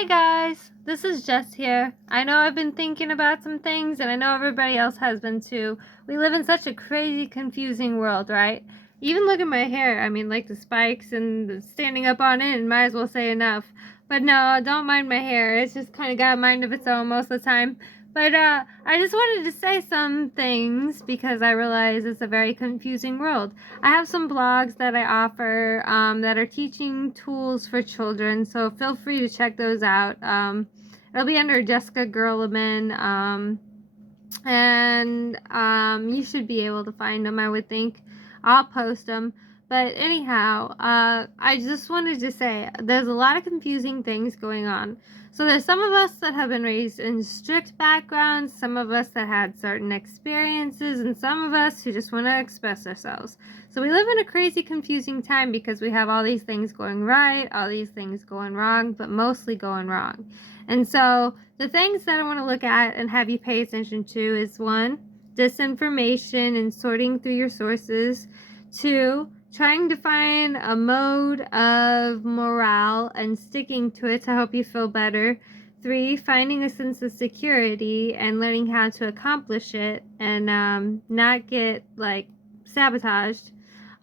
Hey guys, this is Jess here. I know I've been thinking about some things, and I know everybody else has been too. We live in such a crazy, confusing world, right? Even look at my hair. I mean, like the spikes and the standing up on it, and might as well say enough. But no, don't mind my hair. It's just kind of got a mind of its own most of the time. But I just wanted to say some things because I realize it's a very confusing world. I have some blogs that I offer that are teaching tools for children, so feel free to check those out. It'll be under Jessica Gerleman, and you should be able to find them, I would think. I'll post them. But anyhow, I just wanted to say there's a lot of confusing things going on. So there's some of us that have been raised in strict backgrounds, some of us that had certain experiences, and some of us who just want to express ourselves. So we live in a crazy, confusing time because we have all these things going right, all these things going wrong, but mostly going wrong. And so the things that I want to look at and have you pay attention to is 1, disinformation and sorting through your sources. 2, trying to find a mode of morale and sticking to it to help you feel better. 3, finding a sense of security and learning how to accomplish it and not get like sabotaged.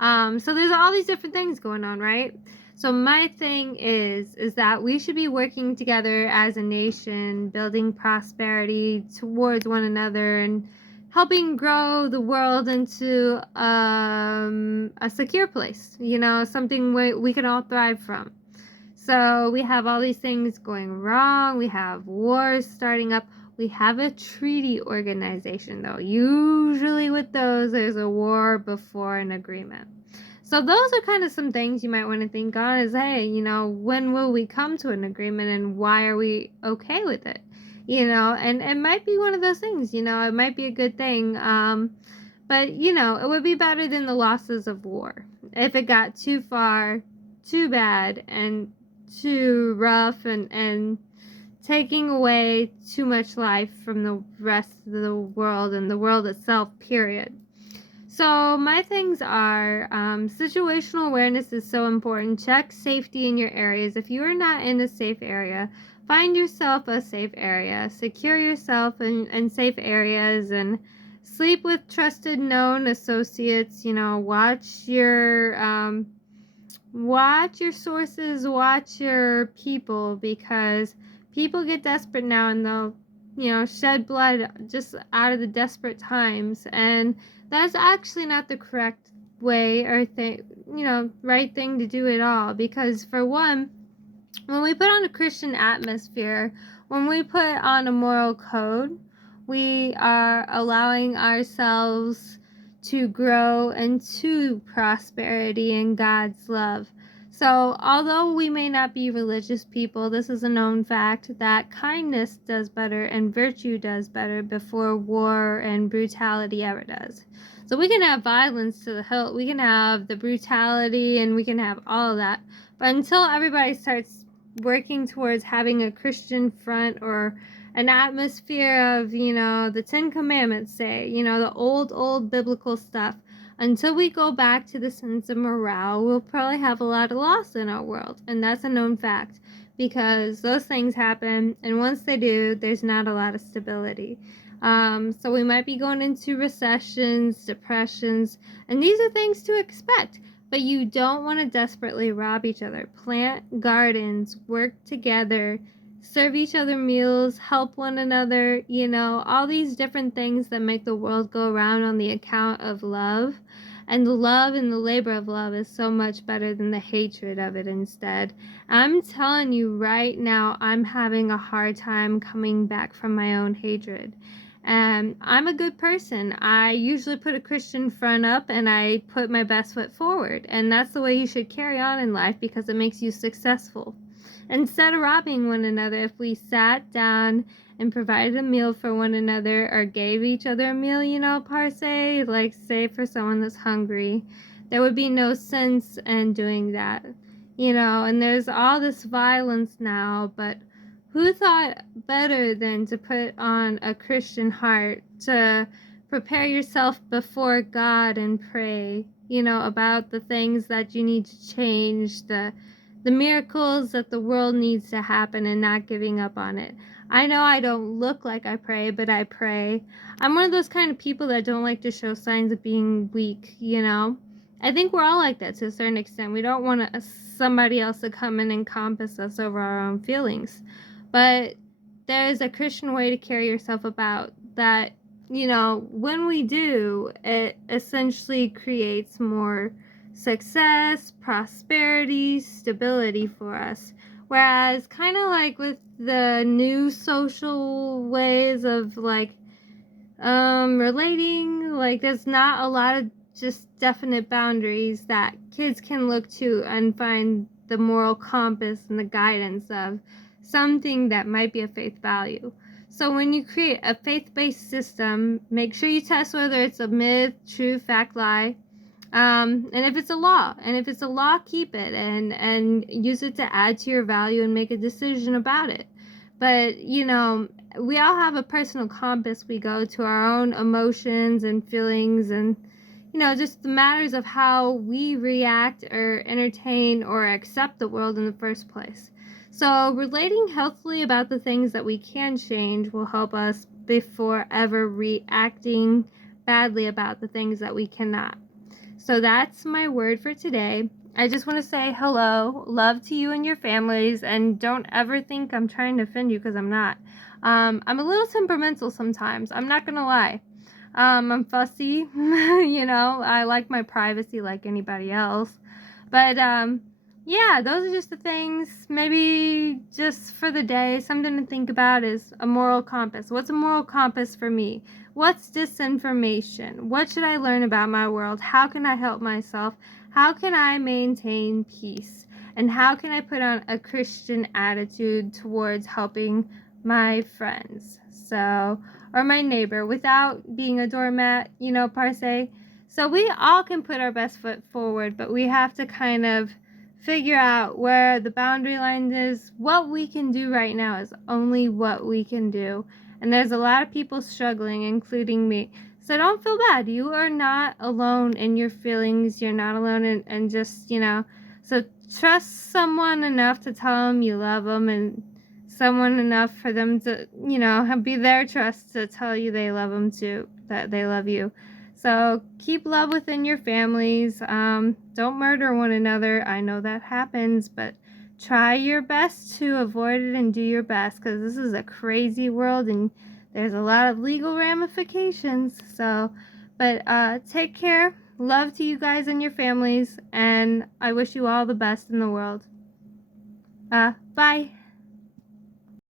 So there's all these different things going on, right? So my thing is that we should be working together as a nation, building prosperity towards one another and helping grow the world into a secure place, something we can all thrive from. So we have all these things going wrong. We have wars starting up. We have a treaty organization, though. Usually with those, there's a war before an agreement. So those are kind of some things you might want to think on is, hey, when will we come to an agreement and why are we okay with it? And it might be one of those things, it might be a good thing. But, it would be better than the losses of war. If it got too far, too bad, and too rough and taking away too much life from the rest of the world and the world itself, period. So my things are situational awareness is so important. Check safety in your areas. If you are not in a safe area, find yourself a safe area. Secure yourself in safe areas and sleep with trusted known associates. Watch your sources, watch your people, because people get desperate now and they'll shed blood just out of the desperate times, and that's actually not the correct way or right thing to do at all. Because for one, when we put on a Christian atmosphere, when we put on a moral code, we are allowing ourselves to grow into prosperity and God's love. So although we may not be religious people, this is a known fact that kindness does better and virtue does better before war and brutality ever does. So we can have violence to the hilt, we can have the brutality, and we can have all of that. But until everybody starts working towards having a Christian front or an atmosphere of, the 10 Commandments, say, the old biblical stuff, until we go back to the sense of morale, we'll probably have a lot of loss in our world. And that's a known fact because those things happen. And once they do, there's not a lot of stability. So we might be going into recessions, depressions, and these are things to expect. But you don't want to desperately rob each other. Plant gardens, work together, serve each other meals, help one another, all these different things that make the world go around on the account of love. And the love and the labor of love is so much better than the hatred of it instead. I'm telling you right now, I'm having a hard time coming back from my own hatred. And I'm a good person. I usually put a Christian front up and I put my best foot forward. And that's the way you should carry on in life because it makes you successful. Instead of robbing one another, if we sat down and provided a meal for one another or gave each other a meal, per se, like say for someone that's hungry, there would be no sense in doing that. And there's all this violence now, but who thought better than to put on a Christian heart, to prepare yourself before God and pray, about the things that you need to change, the the miracles that the world needs to happen and not giving up on it. I know I don't look like I pray, but I pray. I'm one of those kind of people that don't like to show signs of being weak, you know? I think we're all like that to a certain extent. We don't want somebody else to come and encompass us over our own feelings. But there's a Christian way to carry yourself about that, when we do, it essentially creates more success, prosperity, stability for us. Whereas, kind of like with the new social ways of relating, there's not a lot of just definite boundaries that kids can look to and find the moral compass and the guidance of something that might be a faith value. So when you create a faith-based system, make sure you test whether it's a myth, true, fact, lie, and if it's a law. And if it's a law, keep it and use it to add to your value and make a decision about it. But, we all have a personal compass. We go to our own emotions and feelings and, just the matters of how we react or entertain or accept the world in the first place. So relating healthily about the things that we can change will help us before ever reacting badly about the things that we cannot. So that's my word for today. I just want to say hello, love to you and your families, and don't ever think I'm trying to offend you, because I'm not. I'm a little temperamental sometimes. I'm not going to lie. I'm fussy, I like my privacy like anybody else. But, yeah, those are just the things. Maybe just for the day, something to think about is a moral compass. What's a moral compass for me? What's disinformation? What should I learn about my world? How can I help myself? How can I maintain peace? And how can I put on a Christian attitude towards helping my friends? Or my neighbor, without being a doormat, per se. So we all can put our best foot forward, but we have to kind of figure out where the boundary line is. What we can do right now is only what we can do. And there's a lot of people struggling, including me. So don't feel bad. You are not alone in your feelings. You're not alone in just, so trust someone enough to tell them you love them, and someone enough for them to, be their trust to tell you they love them too, that they love you. So keep love within your families. Don't murder one another. I know that happens, but try your best to avoid it and do your best, because this is a crazy world and there's a lot of legal ramifications. But take care. Love to you guys and your families, and I wish you all the best in the world. Bye.